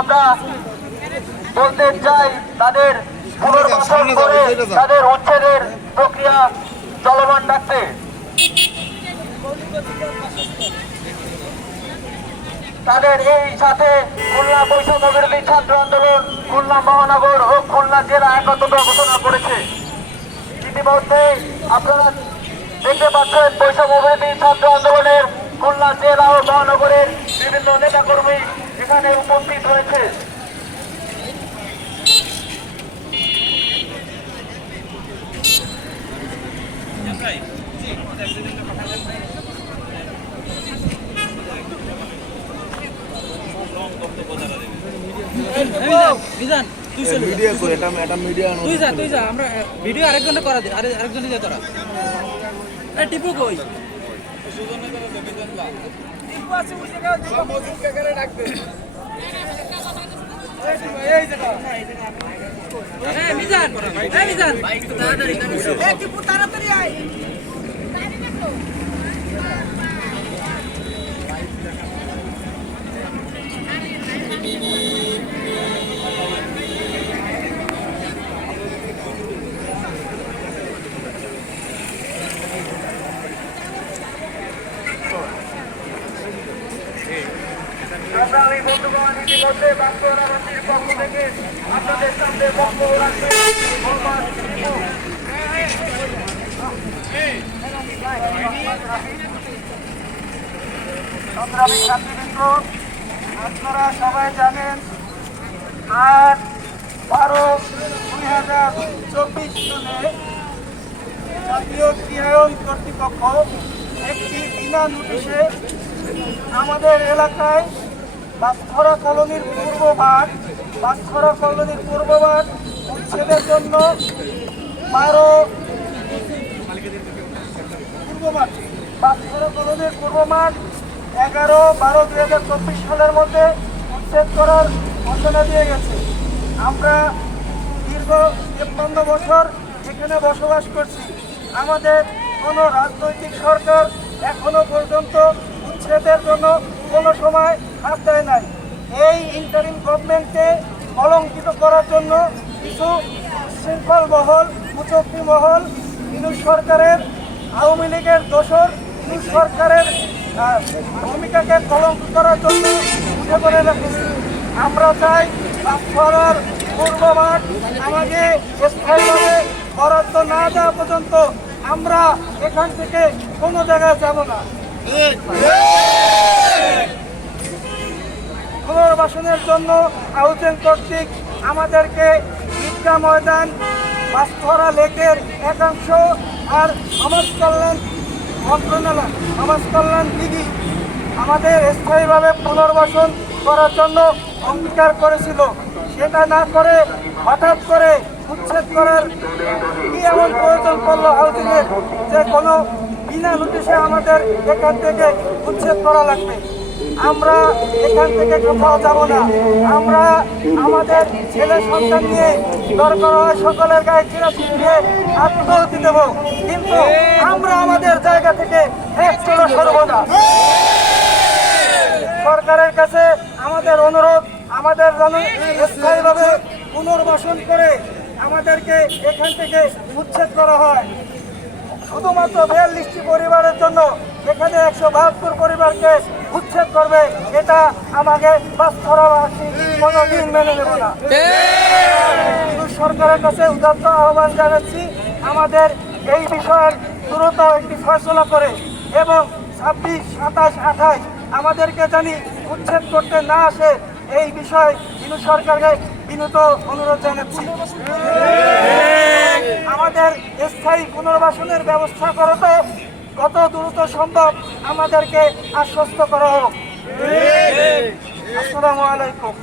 আমরা বলতে চাই তাদের পুনর্বাসন করে তাদের উচ্ছেদের প্রক্রিয়া চলমান রাখতে। তাদের এই সাথে খুলনা বৈষম্য বিরোধী ছাত্র আন্দোলন খুলনা মহানগর ও খুলনা জেলা একত্র ঘোষণা করেছে। ইতিমধ্যে আপনারা দেখতে পাচ্ছেন বৈষম্য বিরোধী ছাত্র আন্দোলনের খুলনা জেলা ও মহানগরের বিভিন্ন নেতাকর্মী এখানে উপস্থিত হয়েছে। মিজান তুই চলে। মিডিয়া করে এটা এটা মিডিয়া তুই যা তুই যা আমরা ভিডিও আরেকজনে করা দে আরে আরেকজনে যা তোরা। এ টিপু কই? হ্যাঁ মিজান হ্যাঁ মিজান। সংগ্রামী বন্ধুগণ পক্ষ থেকে। আপনাদের সামনে বক্তব্য ছাত্রবৃন্দ, আপনারা সবাই জানেন আট বারো দুই হাজার চব্বিশ সনে জাতীয় গৃহায়ন কর্তৃপক্ষ একটি বিনা নোটিশে আমাদের এলাকায় বাসখরা কলোনির পূর্ব ভাগ বাসখরা কলোনির পূর্ব ভাগ উচ্ছেদের জন্য বারো পূর্ব মাঠ মাঠ এগারো, বারো হাজার চব্বিশ সালের মধ্যে উচ্ছেদ করার দিয়ে গেছে। আমরা দীর্ঘ বছর বসবাস করছি। আমাদের কোনো রাজনৈতিক সরকার পর্যন্ত উচ্ছেদের জন্য কোনো সময় হাত দেয় নাই। এই ইন্টারিম গভর্নমেন্টকে কলঙ্কিত করার জন্য কিছু শৃঙ্খল মহল মুচক্তি মহল ইউনুস সরকারের, আওয়ামী লীগের দোসর ইউনুস সরকারের ভূমিকাকে কলঙ্ক করার জন্য উঠে পড়ে রেখেছে। আমরা চাই করার পূর্বভাগ আমাকে স্থায়ীভাবে বরাদ্দ না দেওয়া পর্যন্ত আমরা এখান থেকে কোনো জায়গায় যাব না। পুনর্বাসনের জন্য হাউজিং কর্তৃক আমাদেরকে ঈদগাহ ময়দান বাস্তরা লেকের একাংশ আর সমাজ কল্যাণ মন্ত্রণালয়, সমাজ কল্যাণ দিঘি আমাদের স্থায়ীভাবে পুনর্বাসন করার জন্য অঙ্গীকার করেছিল। সেটা না করে হঠাৎ করে উচ্ছেদ করার কি এমন প্রয়োজন পড়ল হাউজিংয়ের যে কোনো বিনা নোটিশে আমাদের এখান থেকে উচ্ছেদ করা লাগবে। আমরা এখান থেকে কোথাও যাব না। আমরা আমাদের ছেলে সন্তান নিয়ে দরকার হয় সকলের গায়ে কিরাসিন দিয়ে আত্মহতি দেব। কিন্তু আমরা আমাদের জায়গা থেকে এক চলো সরব না। সরকারের কাছে আমাদের অনুরোধ, আমাদের স্থায়ীভাবে পুনর্বাসন করে আমাদেরকে এখান থেকে উচ্ছেদ করা হয়। শুধুমাত্র বিয়াল্লিশটি পরিবারের জন্য, এখানে একশো বাহাত্তর পরিবারকে উচ্ছেদ করবে, এটা আমাকে বাস্তববাসী কোনোদিন মেনে নেব না। সরকারের কাছে উদাত্ত আহ্বান জানাচ্ছি, আমাদের এই বিষয়ের দ্রুত একটি ফয়সলা করে এবং ছাব্বিশ, সাতাশ, আঠাশ আমাদেরকে জানি উচ্ছেদ করতে না আসে, এই বিষয়ে হিন্দু সরকারকে বিনীত অনুরোধ জানাচ্ছি। আমাদের স্থায়ী পুনর্বাসনের ব্যবস্থা করতে কত দ্রুত সম্ভব আমাদেরকে আশ্বস্ত করা হোক আসসালামু আলাইকুম